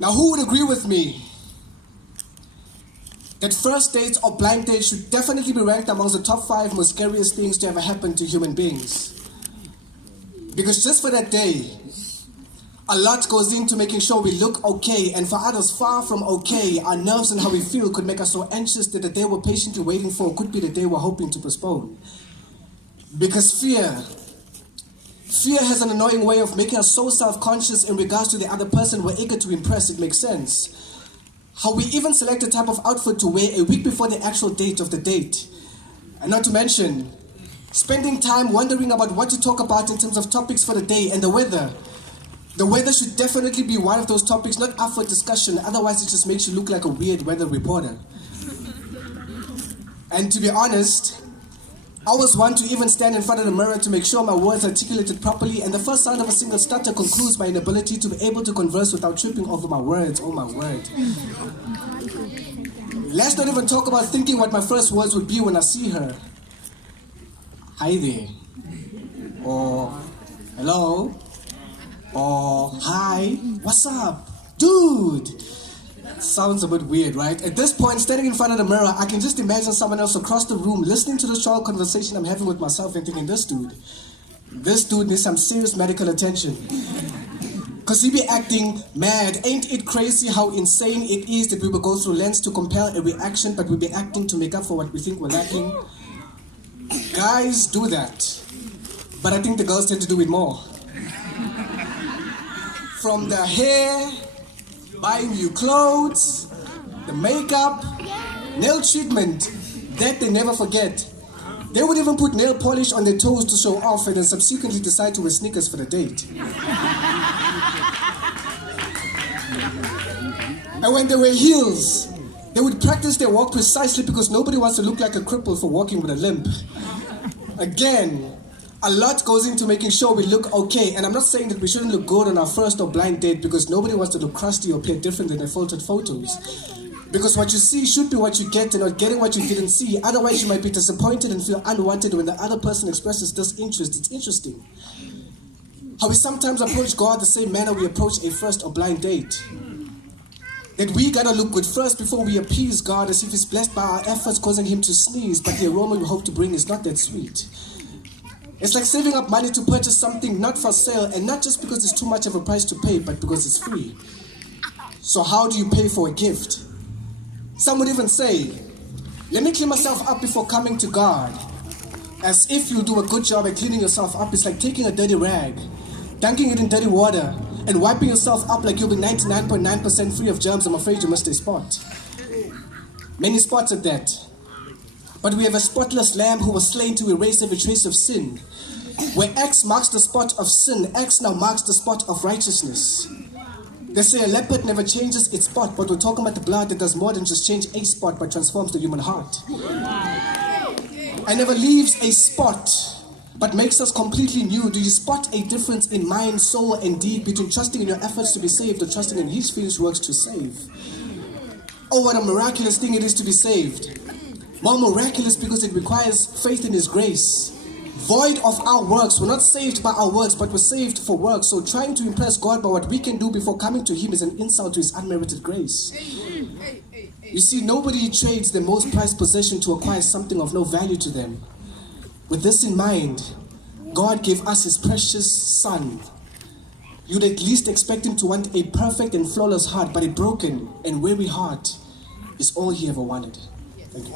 Now, who would agree with me that first dates or blind dates should definitely be ranked amongst the top 5 most scariest things to ever happen to human beings? Because just for that day, a lot goes into making sure we look okay, and for others far from okay, our nerves and how we feel could make us so anxious that the day we're patiently waiting for could be the day we're hoping to postpone. Because fear has an annoying way of making us so self-conscious in regards to the other person we're eager to impress. It makes sense. How we even select the type of outfit to wear a week before the actual date of the date. And not to mention, spending time wondering about what to talk about in terms of topics for the day and the weather. The weather should definitely be one of those topics not up for discussion, otherwise it just makes you look like a weird weather reporter. And to be honest, I always want to even stand in front of the mirror to make sure my words are articulated properly, and the first sound of a single stutter concludes my inability to be able to converse without tripping over my words. Oh my word. Let's not even talk about thinking what my first words would be when I see her. Hi there. Or hello. Or hi, what's up? Dude! Sounds a bit weird, right? At this point, standing in front of the mirror, I can just imagine someone else across the room listening to the short conversation I'm having with myself and thinking, this dude needs some serious medical attention. Because he be acting mad. Ain't it crazy how insane it is that we will go through lengths to compel a reaction, but we'll be acting to make up for what we think we're lacking? Guys do that. But I think the girls tend to do it more. From the hair, buying you clothes, the makeup, nail treatment, that they never forget. They would even put nail polish on their toes to show off and then subsequently decide to wear sneakers for the date. And when they wear heels, they would practice their walk precisely because nobody wants to look like a cripple for walking with a limp. Again, a lot goes into making sure we look okay, and I'm not saying that we shouldn't look good on our first or blind date because nobody wants to look crusty or appear different than their filtered photos. Because what you see should be what you get and not getting what you didn't see. Otherwise, you might be disappointed and feel unwanted when the other person expresses disinterest. It's interesting how we sometimes approach God the same manner we approach a first or blind date. That we gotta look good first before we appease God as if He's blessed by our efforts causing Him to sneeze, but the aroma we hope to bring is not that sweet. It's like saving up money to purchase something not for sale, and not just because it's too much of a price to pay, but because it's free. So how do you pay for a gift? Some would even say, let me clean myself up before coming to God. As if you do a good job at cleaning yourself up. It's like taking a dirty rag, dunking it in dirty water, and wiping yourself up like you'll be 99.9% free of germs. I'm afraid you missed a spot. Many spots at that. But we have a spotless lamb who was slain to erase every trace of sin. Where X marks the spot of sin, X now marks the spot of righteousness. They say a leopard never changes its spot, but we're talking about the blood that does more than just change a spot, but transforms the human heart. And never leaves a spot, but makes us completely new. Do you spot a difference in mind, soul, and deed between trusting in your efforts to be saved or trusting in His finished works to save? Oh, what a miraculous thing it is to be saved. More miraculous because it requires faith in His grace. Void of our works. We're not saved by our works, but we're saved for works. So trying to impress God by what we can do before coming to Him is an insult to His unmerited grace. You see, nobody trades their most prized possession to acquire something of no value to them. With this in mind, God gave us His precious Son. You'd at least expect Him to want a perfect and flawless heart, but a broken and weary heart is all He ever wanted. Thank you.